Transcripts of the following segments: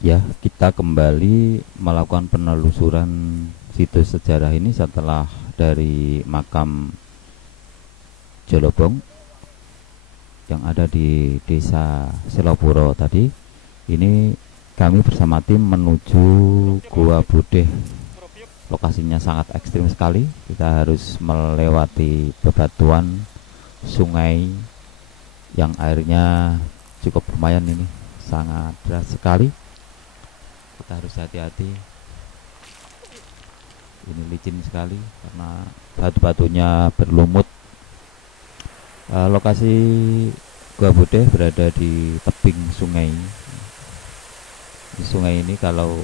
Ya, kita kembali melakukan penelusuran situs sejarah ini setelah dari makam Jolobong yang ada di Desa Selopuro tadi. Ini kami bersama tim menuju Gua Budeh. Lokasinya sangat ekstrim sekali. Kita harus melewati bebatuan sungai yang airnya cukup lumayan ini, sangat deras sekali. Kita harus hati-hati, ini licin sekali karena batu-batunya berlumut. Lokasi Gua Budeh berada di tebing sungai. Di sungai ini kalau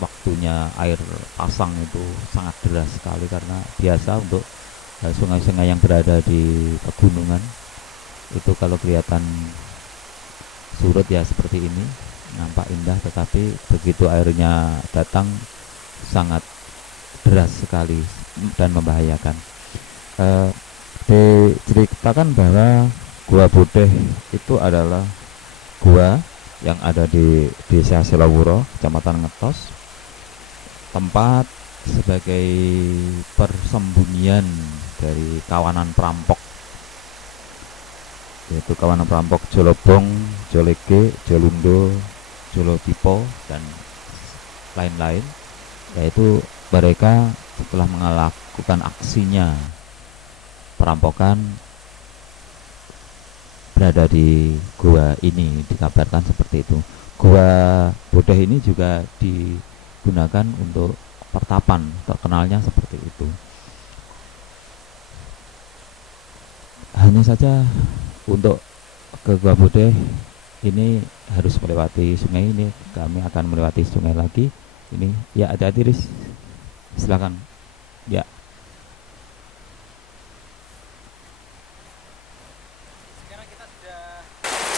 waktunya air pasang itu sangat deras sekali, karena biasa untuk sungai-sungai yang berada di pegunungan itu kalau kelihatan surut ya seperti ini, nampak indah, tetapi begitu airnya datang sangat deras sekali dan membahayakan. Diceritakan bahwa Gua Budeh itu adalah gua yang ada di Desa Selowuro, Kecamatan Ngetos, tempat sebagai persembunyian dari kawanan perampok, yaitu kawanan perampok Jolobong, Jolege, Jolundo, Jolotipo, dan lain-lain. Yaitu mereka setelah melakukan aksinya perampokan berada di gua ini, dikabarkan seperti itu. Gua Budeh ini juga digunakan untuk pertapan, terkenalnya seperti itu. Hanya saja untuk ke Gua Budeh ini harus melewati sungai ini. Kami akan melewati sungai lagi. Ini ya, hati-hati Riz. Silakan. Ya.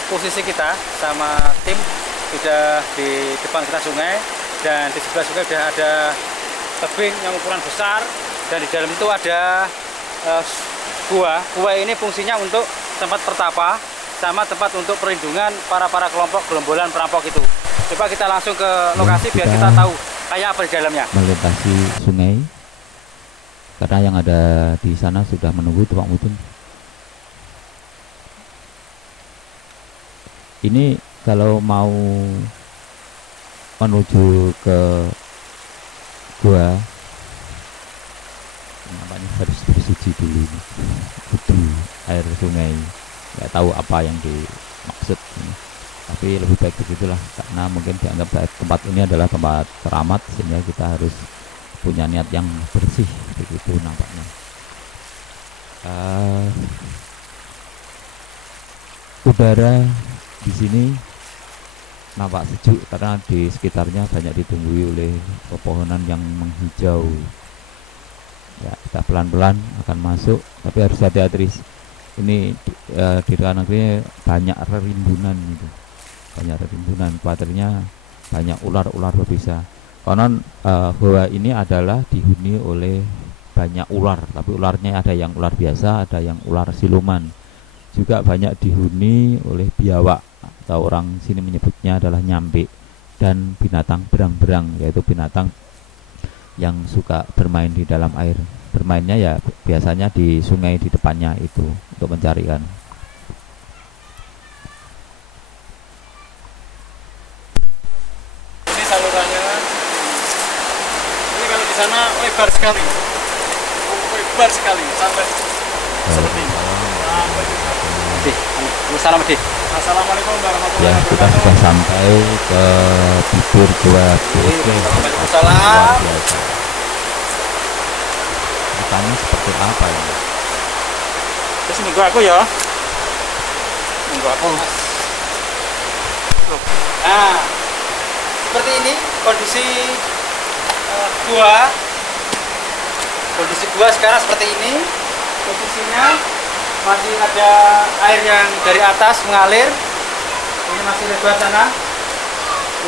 Posisi kita sama tim sudah di depan kita sungai, dan di sebelah sungai sudah ada tebing yang ukuran besar, dan di dalam itu ada gua. Gua ini fungsinya untuk tempat pertapa sama tempat untuk perlindungan para kelompok gerombolan perampok itu. Coba kita langsung ke lokasi biar kita tahu kayak apa di dalamnya. Melintasi sungai karena yang ada di sana sudah menunggu Pak Mudin. Ini kalau mau menuju ke gua, nampaknya harus bersuci dulu ini, di air sungai. Nggak tahu apa yang dimaksud ini, tapi lebih baik begitulah, karena mungkin dianggap tempat ini adalah tempat keramat, sehingga kita harus punya niat yang bersih, begitu nampaknya. Udara di sini nampak sejuk karena di sekitarnya banyak ditumbuhi oleh pepohonan yang menghijau. Ya, kita pelan-pelan akan masuk, tapi harus hati-hati. Ini di kanan kiri banyak rerimbunan gitu. Banyak rerimbunan, khawatirnya banyak ular-ular berbisa. Konon gua ini adalah dihuni oleh banyak ular, tapi ularnya ada yang ular biasa, ada yang ular siluman. Juga banyak dihuni oleh biawak, atau orang sini menyebutnya adalah nyambe, dan binatang berang-berang, yaitu binatang yang suka bermain di dalam air. Bermainnya ya biasanya di sungai di depannya itu untuk mencari ikan. Ini salurannya. Ini kalau di sana lebar sekali. Lebar sekali sampai seperti ini. Salam Dik. Assalamualaikum warahmatullahi Ya, kita sudah sampai ke bibir Gua Budeh. Waalaikumsalam. Ceritanya seperti apa ini? Terus minggu aku ya. Minggu aku. Nah, seperti ini kondisi gua. Kondisi gua sekarang seperti ini. Posisinya masih ada air yang dari atas mengalir. Ini masih lebar sana.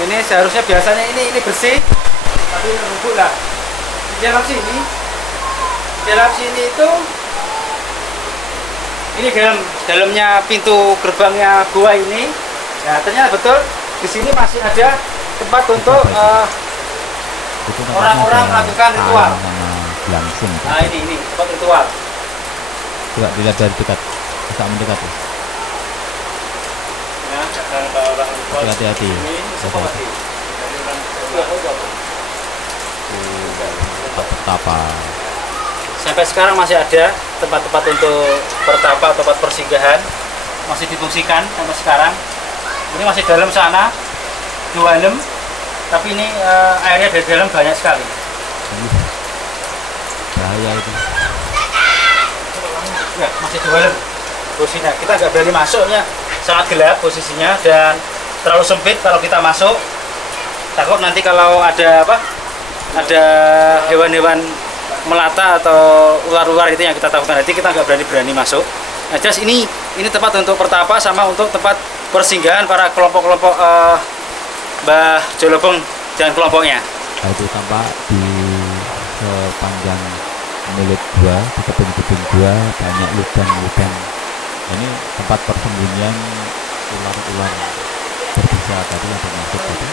Ini seharusnya biasanya ini bersih, tapi rumput lah. Di dalam sini itu ini dalamnya pintu gerbangnya gua ini. Nah, ternyata betul di sini masih ada tempat untuk Itu orang-orang tempatnya melakukan ada ritual. kain sama gelangsing. Nah ini tempat ritual. Coba dilihat dari dekat, bisa mendekat ya. Ya, kadang ada orang ritual. Hati-hati. Ini siapa lagi? Dari orang ritual. Tempat betapa. Sampai sekarang masih ada tempat-tempat untuk bertapa atau tempat persinggahan masih difungsikan sampai sekarang. Ini masih dalam sana, dalam, tapi ini airnya dari dalam banyak sekali. Bahaya itu. Ya, masih dalam posisinya. Kita nggak berani masuknya, sangat gelap posisinya dan terlalu sempit kalau kita masuk. Takut nanti kalau ada ada hewan-hewan melata atau ular-ular itu yang kita takutkan, nanti kita nggak berani masuk. Nah, jelas ini tempat untuk pertapa sama untuk tempat persinggahan para kelompok-kelompok Mbah Jolobong dan kelompoknya. Nah, itu tampak di sepanjang milik gua, di kebun-kebun gua banyak lubang-lubang. Ini tempat persembunyian ular-ular berbisa tadi yang termasuk tadi.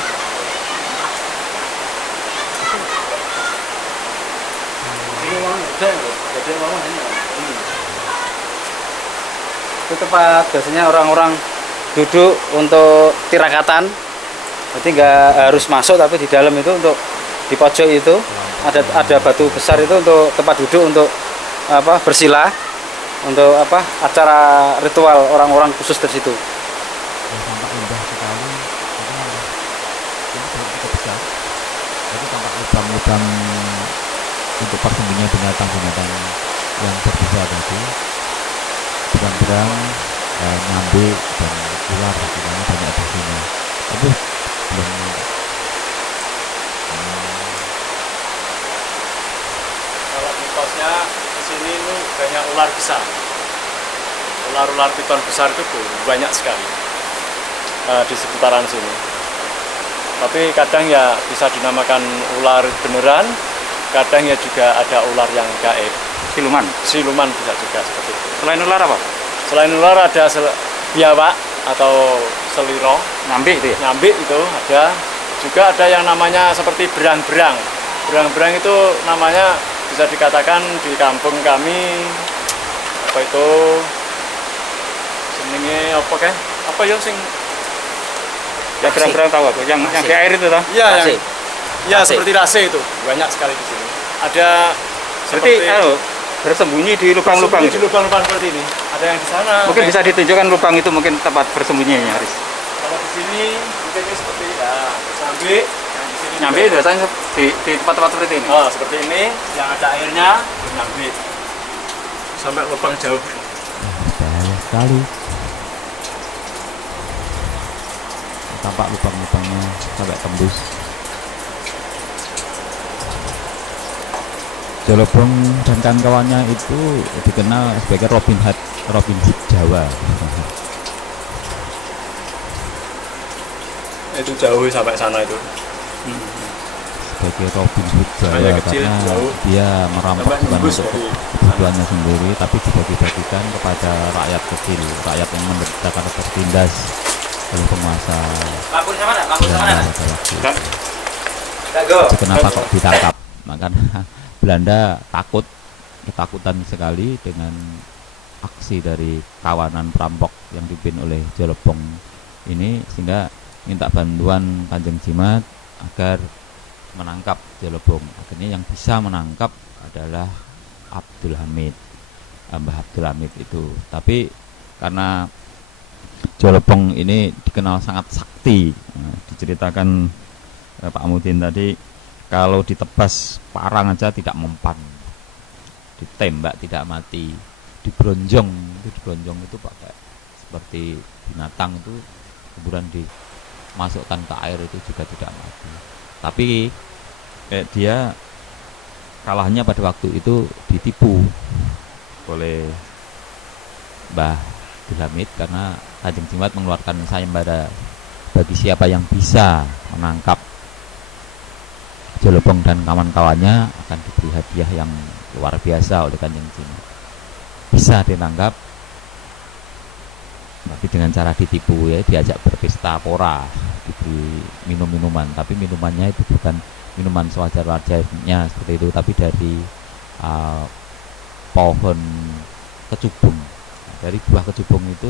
Itu tempat biasanya orang-orang duduk untuk tirakatan, jadi nggak harus masuk, tapi di dalam itu untuk di pojok itu ada batu besar itu untuk tempat duduk untuk bersila, untuk acara ritual orang-orang khusus di situ. Yang tampak indah sekali karena ini cukup besar. Jadi tampak lubang-lubang untuk persembunyian binatang-binatang yang berbisa tadi. Berang-berang, nyambe dan ular sebenarnya banyak di sini. Tapi belum Kalau mitosnya di sini itu banyak ular besar. Ular-ular piton besar itu banyak sekali di seputaran sini. Tapi kadang ya bisa dinamakan ular beneran, kadang ya juga ada ular yang gaib. Siluman bisa juga seperti itu. Selain ular apa? Selain ular ada biawak atau seliro, Nyambi itu ya? nyambi itu ada. Juga ada yang namanya seperti berang-berang. Berang-berang itu namanya bisa dikatakan di kampung kami apa itu jenenge apa kah? Apa ya sing Yang berang-berang tahu aku, yang di air itu toh? Iya, Rase. ya Rase. seperti rase itu banyak sekali di sini. Ada Berarti bersembunyi di lubang-lubang di itu. lubang-lubang seperti ini. Ada yang di sana. Mungkin bisa ditunjukkan lubang itu, mungkin tempat bersembunyinya, Haris. Kalau di sini mungkin ini seperti ya nyambi. Yang di sini Nyambi juga- biasanya di tempat-tempat seperti ini. Oh, seperti ini yang ada airnya itu nyambi. Sampai lubang jauh. bahaya sekali. Tampak lubang-lubangnya sampai tembus. Jolobong dan kawan-kawannya itu dikenal sebagai Robin Hood Jawa. Itu jauh sampai sana itu. Sebagai Robin Hood Jawa Kayak kecil, karena jauh. dia merampok Sampai bukan nembus untuk dari kebutuhannya sendiri, tapi dibagi-bagikan kepada rakyat kecil, rakyat yang menderita karena tertindas oleh penguasa Lampu sama mana? Lampu sama Belanda mana? pada waktu itu. Enggak go. Kenapa kok ditangkap? Makanya Belanda ketakutan sekali dengan aksi dari kawanan perampok yang dipimpin oleh Jolobong ini, sehingga minta bantuan Kanjeng Jimat agar menangkap Jolobong. Akhirnya yang bisa menangkap adalah Abdul Hamid, Mbah Abdul Hamid itu. Tapi karena Jolobong ini dikenal sangat sakti, diceritakan Pak Mudin tadi, kalau ditebas parang aja tidak mempan, ditembak tidak mati, dibronjong itu pakai seperti binatang itu, kemudian dimasukkan ke air itu juga tidak mati. Tapi dia kalahnya pada waktu itu ditipu oleh Mbah Abdul Hamid, karena Kanjeng Jimat mengeluarkan sayembara bagi siapa yang bisa menangkap Jolobong dan kawan-kawannya akan diberi hadiah yang luar biasa oleh Kanjeng Jimat. Bisa ditangkap, tapi dengan cara ditipu, ya, diajak berpesta pora diberi minuman, tapi minumannya itu bukan minuman sewajar-wajarnya seperti itu, tapi dari pohon kecubung. Dari buah kecubung itu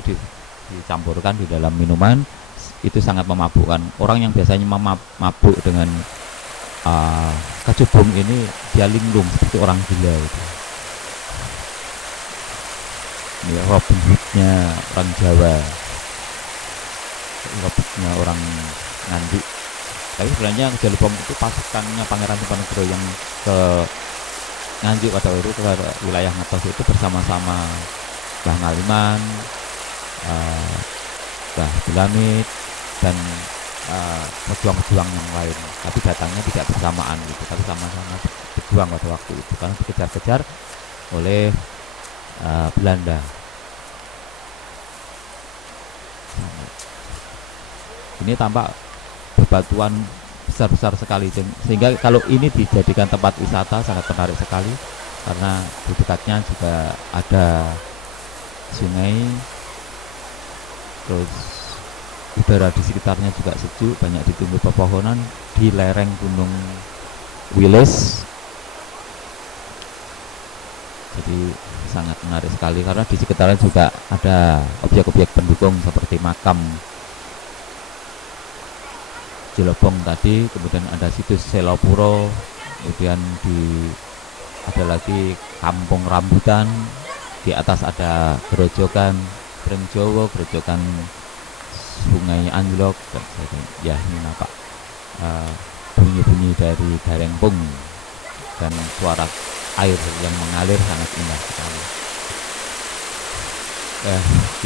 dicampurkan di dalam minuman, itu sangat memabukkan. Orang yang biasanya mabuk dengan kecubung ini dia linglung seperti orang gila itu. Ini Robin Hoodnya orang Jawa, Robin Hoodnya orang Nganjuk. Tapi sebenarnya Jalupong itu pasukannya Pangeran Diponegoro yang ke Nganjuk pada waktu itu, ke wilayah Ngetos itu bersama-sama Mbah Ngaliman, Mbah Bulamit, dan pejuang-pejuang yang lain. Tapi datangnya tidak bersamaan gitu, tapi sama-sama berjuang pada waktu itu karena dikejar-kejar oleh Belanda. Ini tampak bebatuan besar-besar sekali, sehingga kalau ini dijadikan tempat wisata sangat menarik sekali karena di dekatnya juga ada sungai, terus udara di sekitarnya juga sejuk, banyak ditumbuhi pepohonan di lereng Gunung Wilis. Jadi sangat menarik sekali karena di sekitarnya juga ada objek-objek pendukung seperti makam Jalupong tadi, kemudian ada situs Selopuro, kemudian ada lagi kampung rambutan, di atas ada gerojokan Breng Jowo, gerojokan Sungai Anjlok, ya ini nampak bunyi-bunyi dari Garengpung dan suara air yang mengalir sangat indah sekali.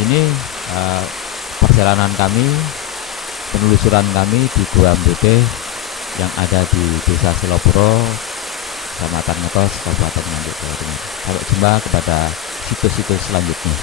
Ini perjalanan kami, penelusuran kami di Gua Mbede yang ada di Desa Selopuro, Kecamatan Ngetos, Kabupaten Nganjuk, Jawa Timur. Sampai jumpa kepada situs-situs selanjutnya.